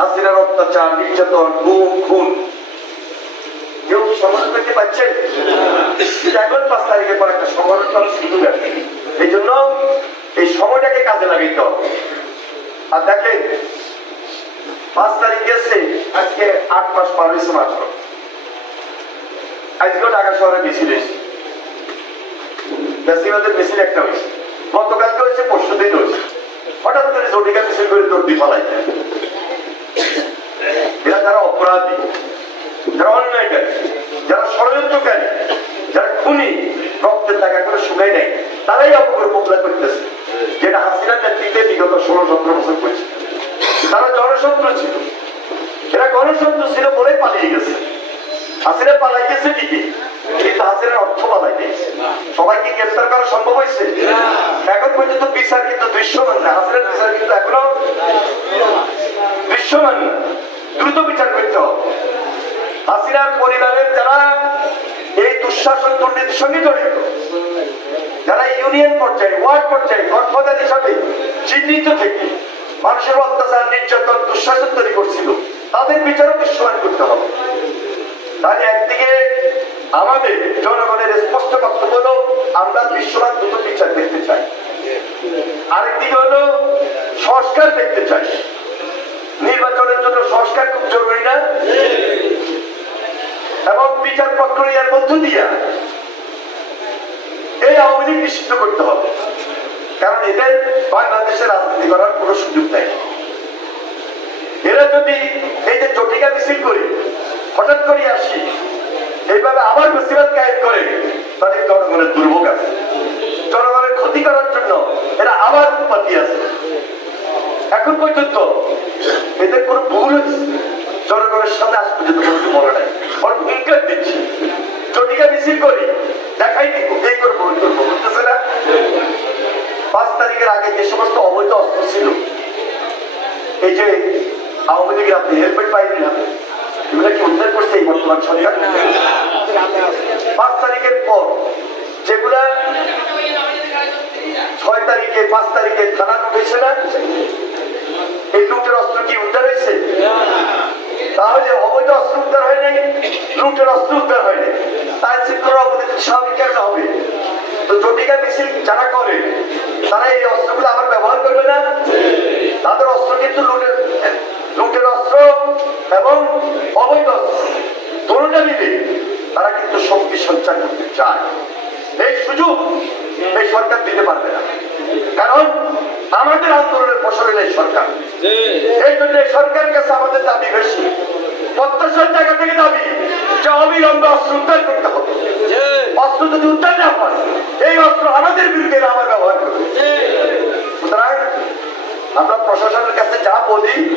হাসিনার অত্যাচার, নির্যাতন, গুম, খুন। কেউ কিন্তু এখন পাঁচ তারিখের পর একটা সুযোগ আছে এই জন্য এই সময়টাকে কাজে আর দেখেন, পাঁচ তারিখ গেছে, আজকে আট মাস পার হয়েছে মাত্র। আজকেও ঢাকা শহরে মিছিল বেশিরভাগের মিছিল একটা হয়েছে। গতকালকে হয়েছে পরশু দিন হয়েছে। হঠাৎ করে জটিকা মিছিল করে দর্দি ফলাই এরা যারা অপরাধী, যারা অন্যায়কারী, যারা ষড়যন্ত্রকারী, যারা খুনি, রক্তের টাকা করে শুকাই নেয় তারাই অপকর মোকলা করতেছে। যেটা হাসিনার নেতৃত্বে বিগত ষোলো সতেরো বছর করছে তারা জনশত্রু ছিল। এরা গণশত্রু ছিল বলেই পালিয়ে গেছে। হাসিনা পালাই গেছে ঠিকই। কিন্তু হাসিনার অর্থ পালাই সবাইকে গ্রেফতার করা সম্ভব হয়েছে? এখন পর্যন্ত বিচার কিন্তু দৃশ্যমান না। হাসিনার বিচার কিন্তু এখনও দৃশ্যমান। দ্রুত বিচার করতে হবে। হাসিনার পরিবারের যারা এই দুঃশাসন দুর্নীতির সঙ্গে জড়িত যারা ইউনিয়ন পর্যায়ে ওয়ার্ড পর্যায়ে হিসাবে চিহ্নিত থেকে মানুষের অত্যাচার নির্যাতন দুঃশাসন তৈরি করছিল তাদের বিচারও দৃশ্যমান করতে হবে। একদিকে আমাদের জনগণের স্পষ্ট বক্তব্য হলো আমরা বিশ্বমান দ্রুত বিচার দেখতে চাই। আরেকদিকে হলো সংস্কার দেখতে চাই। নির্বাচনের জন্য সংস্কার খুব জরুরি না? এবং বিচার প্রক্রিয়ার মধ্য দিয়া এই আওয়ামী লীগ নিষিদ্ধ করতে হবে। কারণ এদের বাংলাদেশে রাজনীতি করার কোনো সুযোগ নাই। এরা যদি এই যে চটিকা মিছিল করি হঠাৎ করে আসি এইভাবে আবার বেশিরভাগ কায়েম করে তাহলে জনগণের দুর্ভোগ আছে। জনগণের ক্ষতি করার জন্য এরা আবার পাতি আছে। এখন পর্যন্ত এদের কোনো ভুল জনগণের সাথে আজ পর্যন্ত কোনো কিছু বলে নাই। ওর হুঙ্কার দিচ্ছি। জটিকা মিছিল করি, দেখাই দিব। এই করব ওই করব, বুঝতেছে না? পাঁচ তারিখের আগে যে সমস্ত অবৈধ অস্ত্র ছিল, এই যে আওয়ামী লীগের আপনি হেলমেট পাইনি না এগুলো উদ্ধার করছে এই বর্তমান সরকার। পাঁচ তারিখের পর যেগুলা ছয় তারিখে, পাঁচ তারিখে থানা ঢুকেছে না, এই লুটের অস্ত্র কি উদ্ধার হয়েছে? তাহলে অবৈধ অস্ত্র উদ্ধার হয়নি লুটের অস্ত্র উদ্ধার হয়নি তাই চিত্র অবৈধ অবৈধ। তারা কিন্তু শক্তি সঞ্চার করতে চায়। এই সুযোগ এই সরকার দিতে পারবে না। কারণ আমাদের আন্দোলনের ফসল এই সরকার। এই জন্য এই সরকারের কাছে আমাদের দাবি বেশি। প্রত্যাশার জায়গা থেকে দাবি যে অবিলম্বে অস্ত্র উদ্ধার করতে হবে। অস্ত্র যদি উদ্ধার না হয় এই অস্ত্র আমাদের বিরুদ্ধে আবার ব্যবহার করবে। আমরা প্রশাসনের কাছে যা বলি,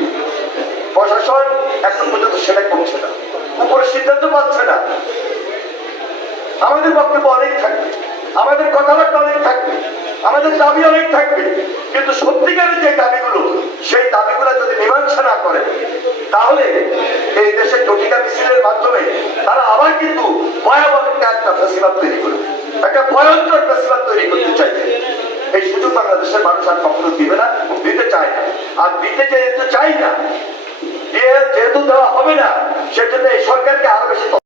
প্রশাসন এখন পর্যন্ত সেটাই করছে না। উপরে সিদ্ধান্ত পাচ্ছে না। আমাদের বক্তব্য অনেক থাকবে। আমাদের কথাবার্তা অনেক থাকবে। আমাদের দাবি অনেক থাকবে। কিন্তু সত্যিকারের যে দাবিগুলো এই সুযোগ বাংলাদেশের মানুষ আর কখনো দিবে না, দিতে চায় না। আর দিতে যেহেতু চাই না যেহেতু দেওয়া হবে না, সেজন্য এই সরকারকে আরও বেশি